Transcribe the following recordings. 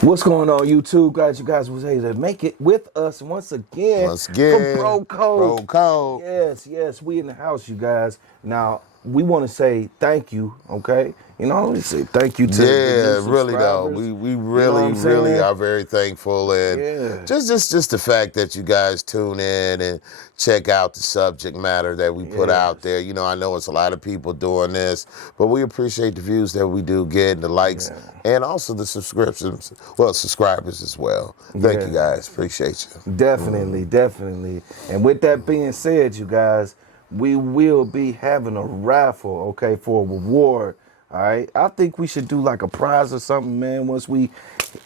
What's going on, YouTube? Guys, you guys was able to make it with us once again. From Bro Code. Bro Code. Yes, we in the house, you guys. Now, we want to say thank you, okay? You know, we say thank you to the new Really though. subscribers. We really are very thankful, and Yeah. just the fact that you guys tune in and check out the subject matter that we put out there. You know, I know it's a lot of people doing this, but we appreciate the views that we do get and the likes and also the subscriptions. Well, subscribers as well. Thank you guys. Appreciate you. Definitely. And with that being said, you guys, we will be having a raffle, okay, for a reward. All right. I think we should do like a prize or something, man, once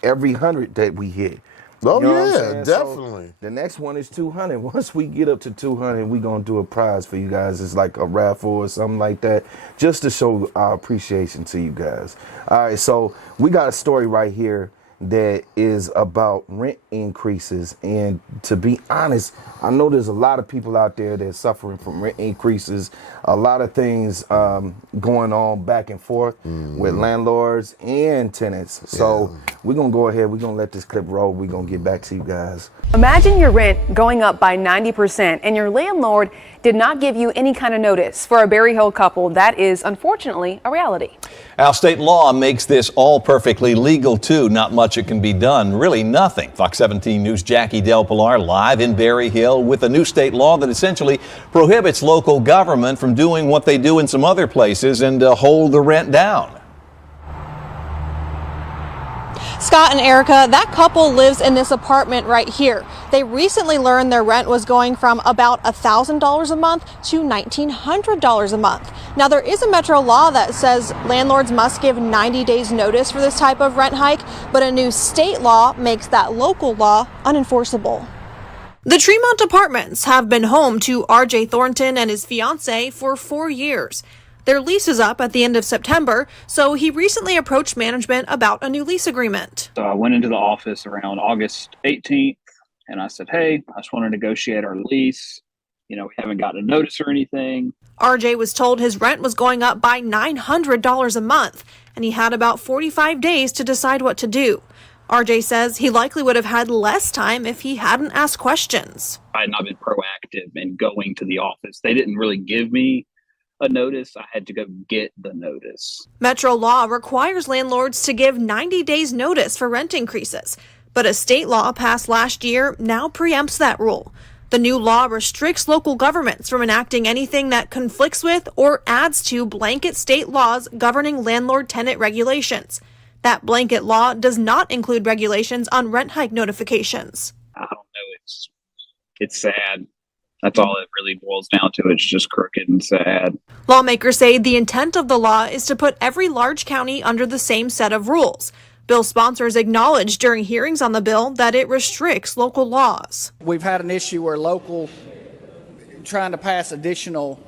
every 100 that we hit. Oh, you know yeah, definitely. So the next one is 200. Once we get up to 200, we're going to do a prize for you guys. It's like a raffle or something like that, just to show our appreciation to you guys. All right, so we got a story right here that is about rent increases. And to be honest, I know there's a lot of people out there that are suffering from rent increases, a lot of things going on back and forth with landlords and tenants. So we're going to go ahead. We're going to let this clip roll. We're going to get back to you guys. Imagine your rent going up by 90% and your landlord did not give you any kind of notice. For a Berry Hill couple, that is unfortunately a reality. Our state law makes this all perfectly legal, too. Not much it can be done, really nothing. Fox 17 News' Jackie Del Pilar live in Berry Hill with a new state law that essentially prohibits local government from doing what they do in some other places and hold the rent down. Scott and Erica, that couple lives in this apartment right here. They recently learned their rent was going from about $1,000 a month to $1,900 a month. Now, there is a Metro law that says landlords must give 90 days notice for this type of rent hike, but a new state law makes that local law unenforceable. The Tremont Apartments have been home to RJ Thornton and his fiancée for 4 years. Their lease is up at the end of September, so he recently approached management about a new lease agreement. So I went into the office around August 18th, and I said, hey, I just want to negotiate our lease. You know, we haven't gotten a notice or anything. RJ was told his rent was going up by $900 a month, and he had about 45 days to decide what to do. RJ says he likely would have had less time if he hadn't asked questions. I had not been proactive in going to the office. They didn't really give me a notice. I had to go get the notice. Metro law requires landlords to give 90 days notice for rent increases, but a state law passed last year now preempts that rule. The new law restricts local governments from enacting anything that conflicts with or adds to blanket state laws governing landlord-tenant regulations. That blanket law does not include regulations on rent hike notifications. I don't know. It's sad. That's all it really boils down to. It's just crooked and sad. Lawmakers say the intent of the law is to put every large county under the same set of rules. Bill sponsors acknowledged during hearings on the bill that it restricts local laws. We've had an issue where local trying to pass additional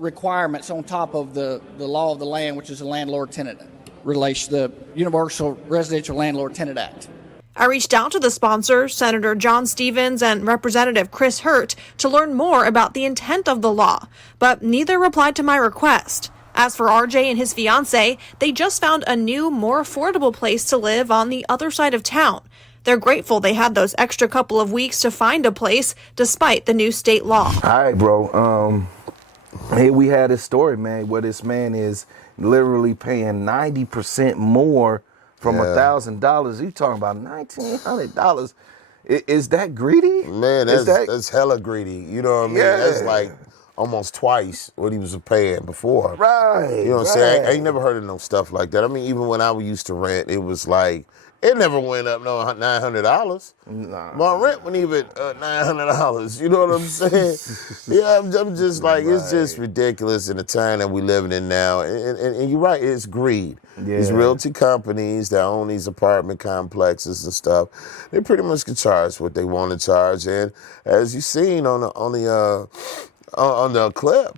requirements on top of the law of the land, which is the landlord-tenant relation, the Universal Residential Landlord-Tenant Act. I reached out to the sponsor, Senator John Stevens and Representative Chris Hurt, to learn more about the intent of the law, but neither replied to my request. As for RJ and his fiancée, they just found a new, more affordable place to live on the other side of town. They're grateful they had those extra couple of weeks to find a place, despite the new state law. All right, bro. Hey, we had this story, man, where this man is literally paying 90% more from $1,000. You talking about $1,900? Is that greedy? Man, that's hella greedy. You know what I mean? That's like almost twice what he was paying before. Right. You know what I'm saying? I ain't never heard of no stuff like that. I mean, even when I used to rent, it was like, it never went up no $900. Nah. My rent went even $900. You know what I'm saying? I'm just like, it's just ridiculous in the time that we're living in now. And you're right, it's greed. These realty companies that own these apartment complexes and stuff, they pretty much can charge what they want to charge. And as you've seen on the clip,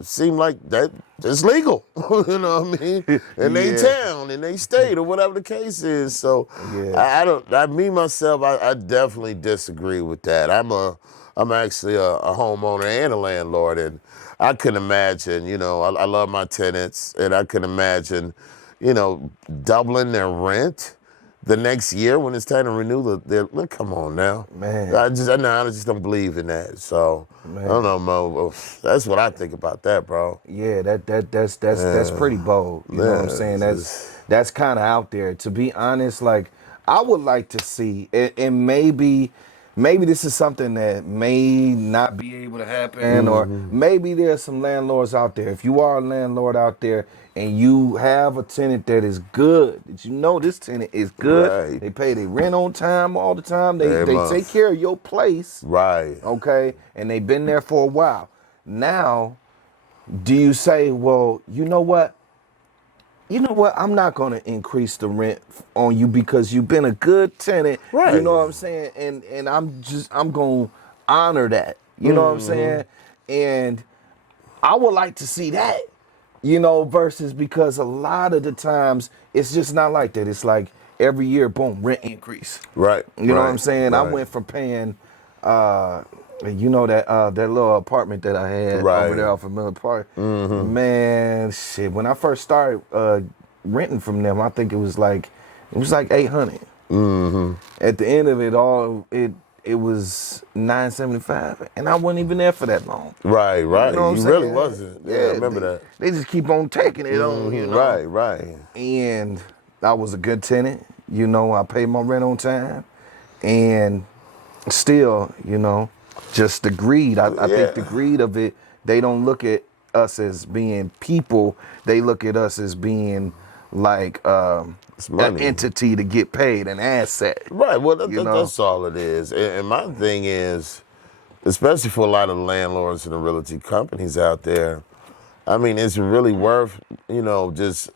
seemed like that it's legal. You know what I mean? In they town, in they state, or whatever the case is. So I definitely disagree with that. I'm actually a homeowner and a landlord, and I couldn't imagine, you know, I love my tenants, and I couldn't imagine, you know, doubling their rent the next year when it's time to renew look, come on now. Man. I just don't believe in that. So I don't know, Mo. That's what I think about that, bro. Yeah, that's pretty bold. You know what I'm saying? That's kind of out there. To be honest, like I would like to see, and maybe this is something that may not be able to happen, or maybe there's some landlords out there. If you are a landlord out there and you have a tenant that is good, that you know this tenant is good, right. they pay their rent on time all the time, they take care of your place, right? Okay, and they've been there for a while. Now, do you say, well, you know what? I'm not going to increase the rent on you because you've been a good tenant. Right. You know what I'm saying? And I'm going to honor that. You know what I'm saying? And I would like to see that, versus because a lot of the times it's just not like that. It's like every year, boom, rent increase. Right. You know what I'm saying? Right. I went from paying, that little apartment that I had over there off of Miller Park. Man, shit. When I first started renting from them, I think it was like $800. At the end of it all, it was $975, and I wasn't even there for that long. Right. You know what I'm really saying? wasn't. Yeah, I remember that. They just keep on taking it on, Right. And I was a good tenant. I paid my rent on time, and still, just the greed. I think the greed of it, they don't look at us as being people. They look at us as being like an entity to get paid, an asset. Right. Well, that's all it is. And my thing is, especially for a lot of landlords and the realty companies out there, I mean, it's really worth, just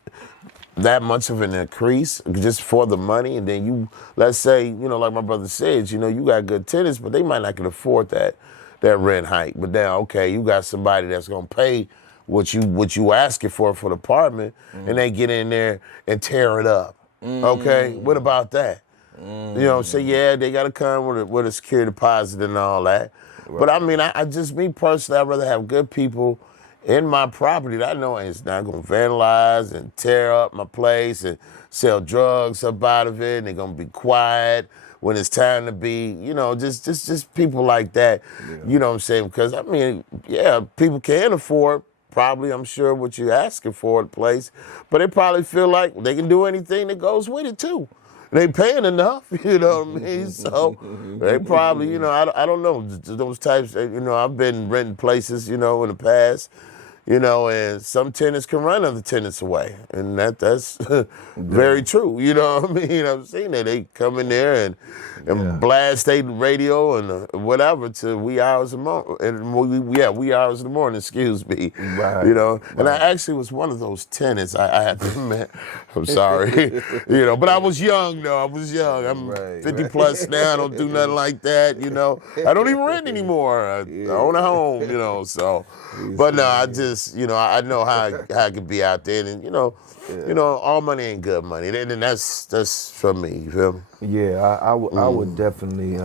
that much of an increase just for the money. And then let's say, like my brother said, you got good tenants, but they might not can afford that rent hike. But now, okay, you got somebody that's going to pay what you asking for the apartment, and they get in there and tear it up. Okay, what about that? Yeah, they got to come with a security deposit and all that. Right. But I mean, me personally, I'd rather have good people in my property that I know it's not going to vandalize and tear up my place and sell drugs up out of it, and they're going to be quiet when it's time to be, just people like that. Yeah. You know what I'm saying? Because, I mean, yeah, people can afford probably, I'm sure, what you're asking for the place, but they probably feel like they can do anything that goes with it, too. They paying enough, you know what I mean? So they probably, I don't know, those types, I've been renting places, in the past, and some tenants can run other tenants away. And that's very true. You know what I mean? I've seen that. They come in there and blast state radio and whatever to wee hours in the wee hours in the morning, excuse me. Right. And I actually was one of those tenants. I had to admit, I'm sorry, but I was young though. I was young. I'm 50 plus now. I don't do nothing like that, I don't even rent anymore. I own a home, so. But no, I just, I know how I could be out there, and all money ain't good money, and that's for me. You feel me? Yeah, I would definitely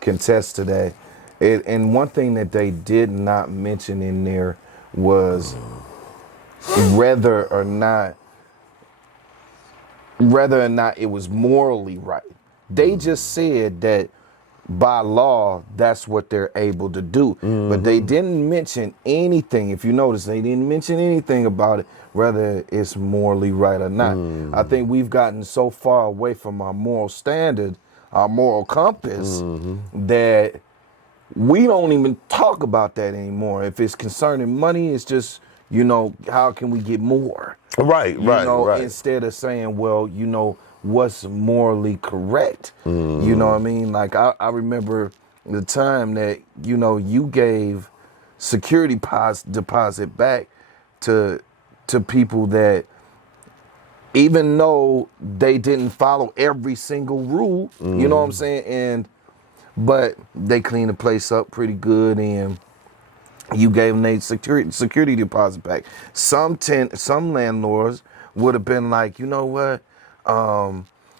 contest to that. And one thing that they did not mention in there was whether or not it was morally right. They just said that by law, that's what they're able to do. But they didn't mention anything. If you notice, they didn't mention anything about it, whether it's morally right or not. I think we've gotten so far away from our moral standard, our moral compass, that we don't even talk about that anymore. If it's concerning money, it's just, how can we get more? Right. Instead of saying, well, what's morally correct. You know what I mean? Like I remember the time that, you gave security deposit back to people that, even though they didn't follow every single rule, you know what I'm saying? But they cleaned the place up pretty good, and you gave them their security deposit back. Some landlords would have been like, you know what?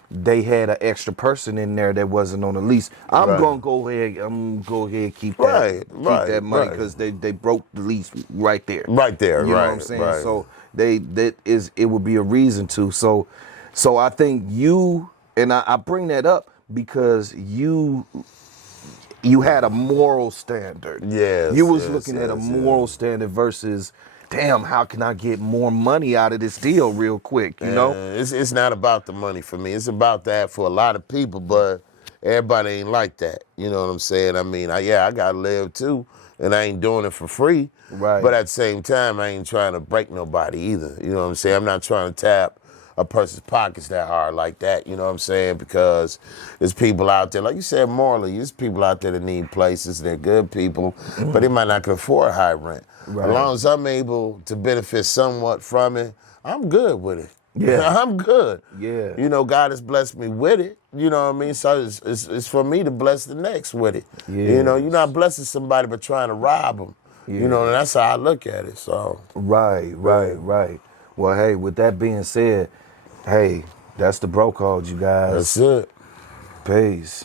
They had an extra person in there that wasn't on the lease. I'm gonna go ahead and keep that money because they broke the lease right there. Right there, you know what I'm saying? Right. So it would be a reason to. So I think you And I bring that up because you had a moral standard. Yes, You was yes, looking at a yes, moral standard versus, damn, how can I get more money out of this deal real quick, you know? It's not about the money for me. It's about that for a lot of people, but everybody ain't like that. You know what I'm saying? I mean, I gotta live too, and I ain't doing it for free. Right. But at the same time, I ain't trying to break nobody either. You know what I'm saying? I'm not trying to tap a person's pockets that hard like that, you know what I'm saying? Because there's people out there, like you said, morally, there's people out there that need places, they're good people, but they might not can afford high rent. Right. As long as I'm able to benefit somewhat from it, I'm good with it. Yeah. I'm good. Yeah. You know, God has blessed me with it, you know what I mean? So it's for me to bless the next with it. You know, you're not blessing somebody but trying to rob them. You know, and that's how I look at it, so. Right. Well, hey, with that being said, hey, that's the bro code, you guys. That's it. Peace.